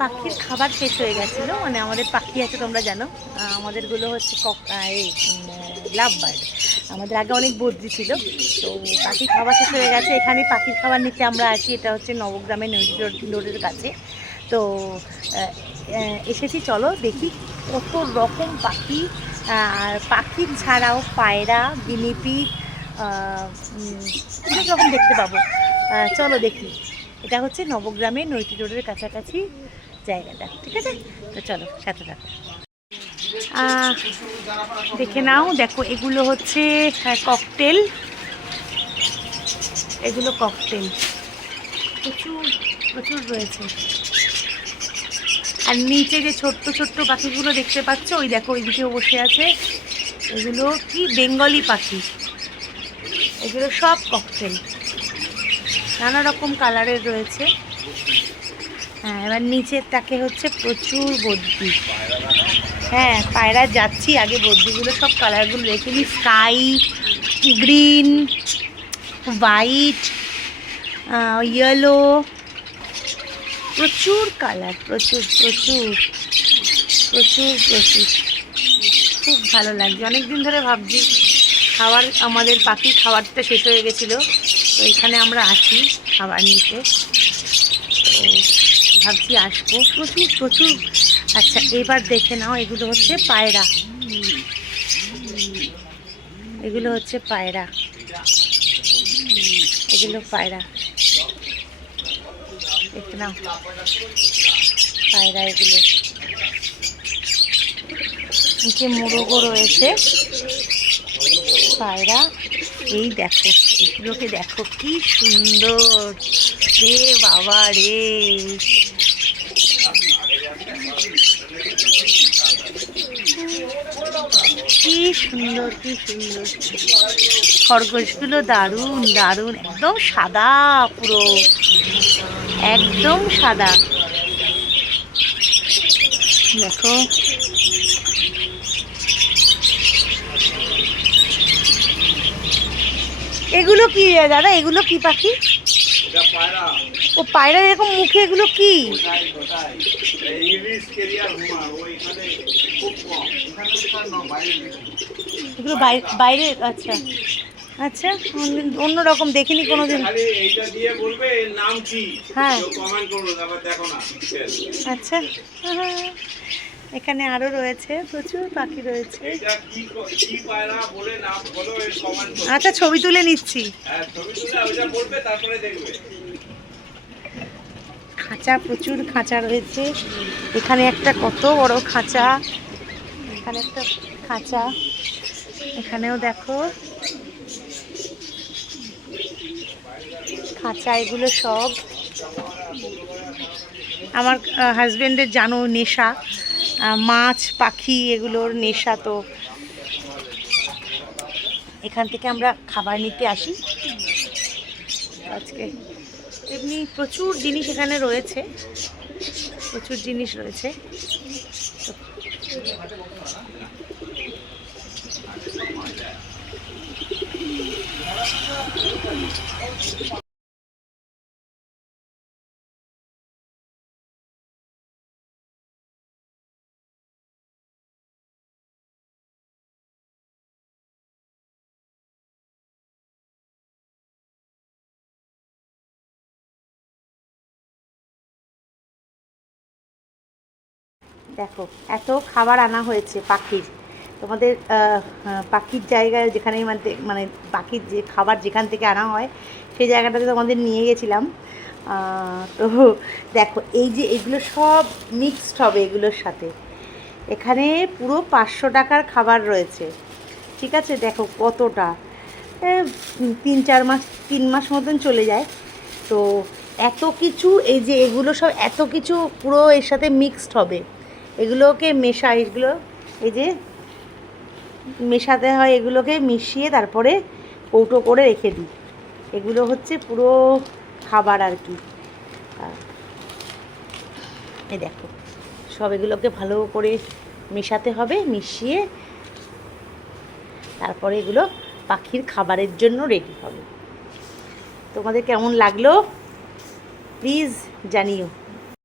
পাখির খাবার শেষ হয়ে গেছিলো, মানে আমাদের পাখি আছে তোমরা জানো, আমাদেরগুলো হচ্ছে এই লাভ বার্ড। আমাদের আগে অনেক বদ্রি ছিল, তো পাখির খাবার শেষ হয়ে গেছে। এখানে পাখির খাবার নিতে আমরা আছি, এটা হচ্ছে নবগ্রামের রোডের কাছে। তো এসেছি, চলো দেখি কত রকম পাখি। আর পাখির ছাড়াও পায়রা, গিনিপিগ, অনেক রকম দেখতে পাবো। চলো দেখি। এটা হচ্ছে নবগ্রামের নৈতি রোডের কাছাকাছি জায়গাটা, ঠিক আছে? তো চলো সাথে থাকো। দেখে নাও, দেখো এগুলো হচ্ছে ককটেল, এগুলো ককটেল প্রচুর প্রচুর রয়েছে। আর নিচে যে ছোট্ট ছোট্ট পাখিগুলো দেখতে পাচ্ছ, ওই দেখো ওইদিকেও বসে আছে, এগুলো কি বেঙ্গলি পাখি, এগুলো সব ককটেল, নানা রকম কালারের রয়েছে। হ্যাঁ, এবার নিচের তাকে হচ্ছে প্রচুর বদ্রি। হ্যাঁ, পায়রা যাচ্ছি, আগে বদ্রিগুলো সব কালারগুলো দেখে নি। স্কাই, গ্রিন, হোয়াইট, ইয়েলো, প্রচুর কালার, প্রচুর প্রচুর প্রচুর প্রচুর। খুব ভালো লাগছে। অনেকদিন ধরে ভাবছি খাবার, আমাদের পাখির খাবারটা শেষ হয়ে গেছিলো, তো এখানে আমরা আসি খাবার নিতে, তো ভাবছি আসবো। প্রচুর প্রচুর। আচ্ছা, এবার দেখে নাও, এগুলো হচ্ছে পায়রা, এগুলো হচ্ছে পায়রা, এগুলো পায়রা, দেখে নাও পায়রা। এগুলো নিচে মোরগও রয়েছে, পায়রা। এই দেখো, এগুলোকে দেখো কি সুন্দর রে বাবা রে। কি সুন্দর, কি সুন্দর। খরগোশগুলো দারুণ দারুণ, একদম সাদা, পুরো একদম সাদা। দেখো এগুলো কি দাদা, এগুলো কি পাখি? ও পায়রা, এরকম মুখে, এগুলো কি? এগুলো বাইরে? আচ্ছা আচ্ছা, অন্যরকম দেখিনি কোনোদিন। হ্যাঁ, আচ্ছা। এখানে আরো রয়েছে, প্রচুর পাখি রয়েছে। আচ্ছা, ছবি তুলে নিচ্ছি। খাঁচা, প্রচুর খাঁচা রয়েছে। এখানে একটা কত বড় খাঁচা, এখানে একটা খাঁচা, এখানেও দেখো খাঁচা। এগুলো সব আমার হাজবেন্ডের জানো নেশা, মাছ পাখি এগুলোর নেশা, তো এখান থেকে আমরা খাবার নিতে আসি আজকে। এমনি প্রচুর জিনিস এখানে রয়েছে, প্রচুর জিনিস রয়েছে। দেখো এত খাবার আনা হয়েছে পাখির, তোমাদের পাখির জায়গায়, যেখানে মানে পাখির যে খাবার যেখান থেকে আনা হয় সেই জায়গাটাতে তোমাদের নিয়ে গেছিলাম। তো দেখো, এই যে এগুলো সব মিক্সড হবে এগুলোর সাথে। এখানে পুরো 500 টাকার খাবার রয়েছে, ঠিক আছে? দেখো কতটা, 3 মাস মতন চলে যায়। তো এত কিছু, এই যে এগুলো সব এত কিছু পুরো এর সাথে মিক্সড হবে, এগুলোকে এগুলো এই যে মেশাতে হয়, এগুলোকে মিশিয়ে তারপরে কৌটো করে রেখে দিই। এগুলো হচ্ছে পুরো খাবার আর কি। এই দেখো, সব এগুলোকে ভালো করে মেশাতে হবে, মিশিয়ে তারপরে এগুলো পাখির খাবারের জন্য রেডি হবে। তোমাদের কেমন লাগলো প্লিজ জানিও।